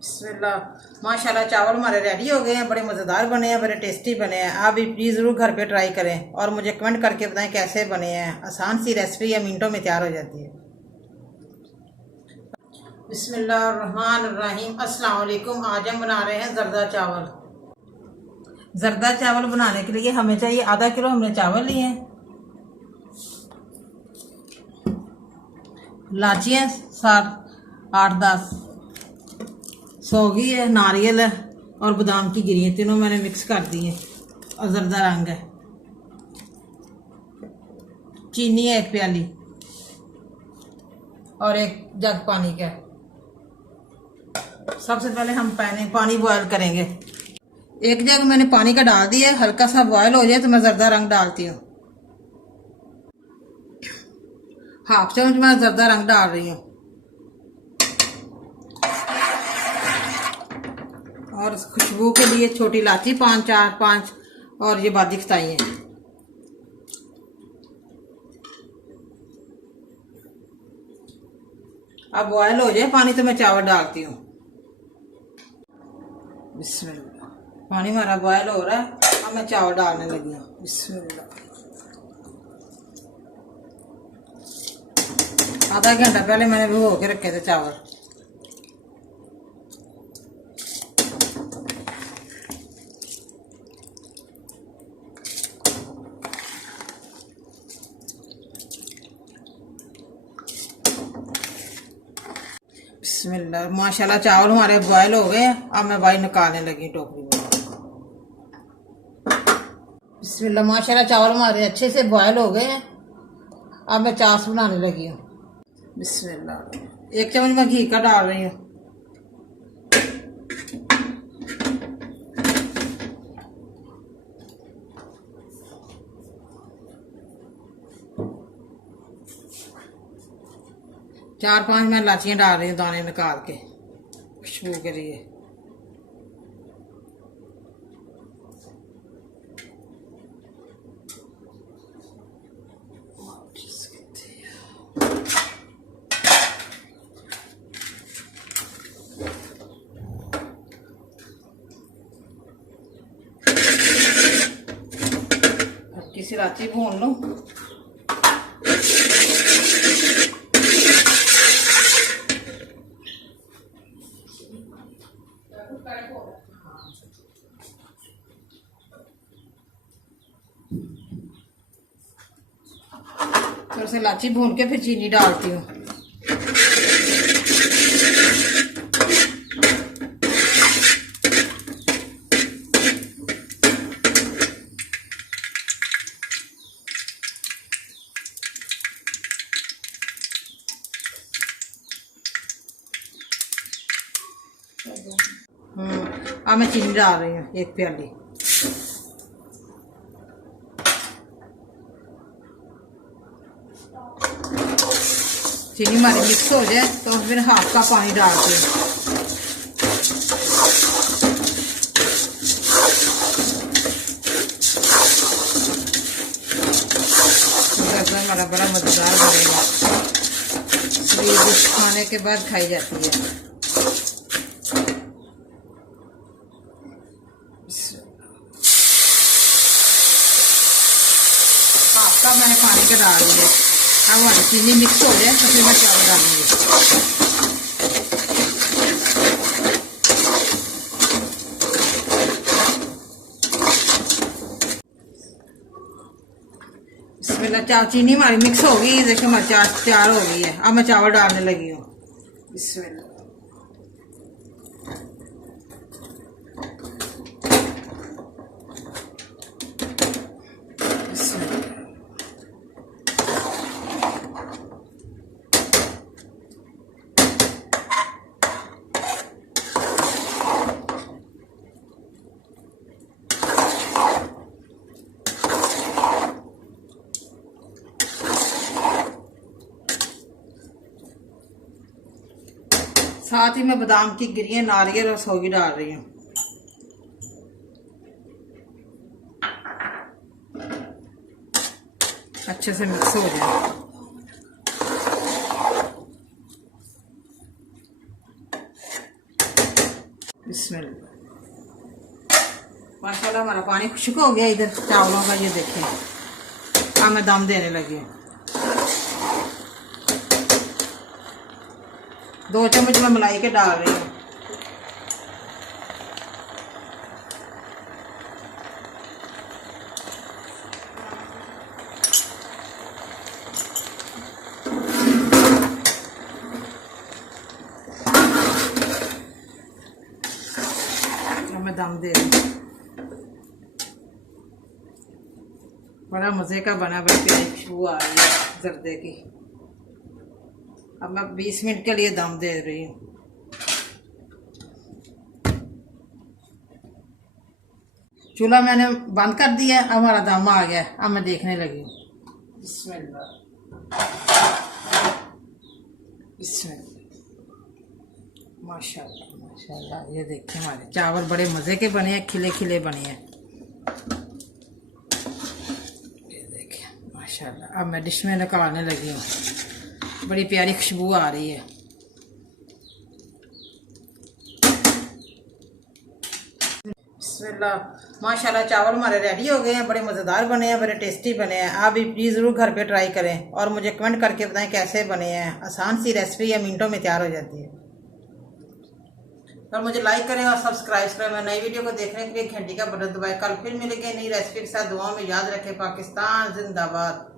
बिस्मिल्लाह। माशाल्लाह चावल हमारे रेडी हो गए हैं, बड़े मज़ेदार बने हैं, बड़े टेस्टी बने हैं। आप भी प्लीज़ ज़रूर घर पे ट्राई करें और मुझे कमेंट करके बताएं कैसे बने हैं। आसान सी रेसिपी है, मिनटों में तैयार हो जाती है। बिस्मिल्लाहिर्रहमानिर्रहीम। अस्सलाम वालेकुम। आज हम बना रहे हैं जर्दा चावल। जर्दा चावल बनाने के लिए हमें चाहिए आधा किलो हमने चावल लिए हैं, लाचियाँ 7-8-10, सौगी है, नारियल है और बादाम की गिरी है, तीनों मैंने मिक्स कर दी है। और जर्दा रंग है, चीनी है 1 प्याली और 1 जग पानी का। सबसे पहले हम पानी बॉयल करेंगे। 1 जग मैंने पानी का डाल दिया है, हल्का सा बॉयल हो जाए तो मैं जर्दा रंग डालती हूँ। 1/2 चम्मच मैं जर्दा रंग डाल रही हूँ और खुशबू के लिए छोटी इलायची 5 और ये बादी खताई है। अब बॉयल हो जाए पानी तो मैं चावल डालती हूँ। बिस्मिल्लाह। पानी हमारा बॉयल हो रहा है, अब मैं चावल डालने लगी हूँ। बिस्मिल्लाह। आधा घंटा पहले मैंने भिगो के रखे थे चावल। बिस्मिल्लाह। माशाल्लाह चावल हमारे बॉयल हो गए। अब मैं भाई निकालने लगी टोकरी में। बिस्मिल्लाह। माशाल्लाह चावल हमारे अच्छे से बॉयल हो गए हैं। अब मैं चास बनाने लगी हूँ। बिस्मिल्लाह। 1 चम्मच मैं घी का डाल रही हूँ। चार 5 मैं इलाचियाँ डाल रही हूँ दाने निकाल के खुशबू के लिए। हल्की सी इलाची भून लो। थोड़ा सा इलाची भून के फिर चीनी डालती हूँ। अब मैं चीनी डाल रही हूँ 1 प्याली। चीनी हमारी मिक्स हो जाए तो फिर 1/2 कप पानी डालती हूँ। हमारा बड़ा मजेदार बनेगा। ये डिश खाने के बाद खाई जाती है। आपका मैंने पानी का डाल दिया। अब हमारी चीनी मिक्स हो जाए तो फिर मैं चावल डालूंगी। इसमें चीनी हमारी मिक्स हो गई। देखिए हमारी चाट तैयार हो गई है। अब मैं चावल डालने लगी हूँ। बिस्मिल्लाह। साथ ही मैं बादाम की गिरियाँ, नारियल और सौगी डाल रही हूँ। अच्छे से मिक्स हो जाए। बिस्मिल्लाह। माशाल्लाह हमारा पानी खुश्क हो गया इधर चावलों का, ये देखिए। अब मैं दम देने लगी हूँ। 2 चम्मच मैं मलाई के डाल रही हूँ। मैं दम दे रही हूँ। बड़ा मज़े का बना, बड़ी प्यारी खुशबू आ रही है जर्दे की। अब मैं 20 मिनट के लिए दम दे रही हूँ। चूल्हा मैंने बंद कर दिया, अब हमारा दम आ गया। अब मैं देखने लगी हूँ। बिस्मिल्लाह बिस्मिल्लाह। माशाल्लाह माशाल्लाह, ये देखिए हमारे चावल बड़े मज़े के बने हैं, खिले खिले बने हैं। ये देखिए माशाल्लाह। अब मैं डिश में निकालने लगी हूँ। बड़ी प्यारी खुशबू आ रही है। बिस्मिल्लाह। माशाल्लाह चावल हमारे रेडी हो गए हैं, बड़े मज़ेदार बने हैं, बड़े टेस्टी बने हैं। आप भी प्लीज़ ज़रूर घर पे ट्राई करें और मुझे कमेंट करके बताएं कैसे बने हैं। आसान सी रेसिपी है, मिनटों में तैयार हो जाती है। और मुझे लाइक करें और सब्सक्राइब करें। मैं नई वीडियो को देखने के लिए घंटी का बटन दबाएं। कल फिर मिलेंगे नई रेसिपी के साथ। दुआ में याद रखें। पाकिस्तान जिंदाबाद।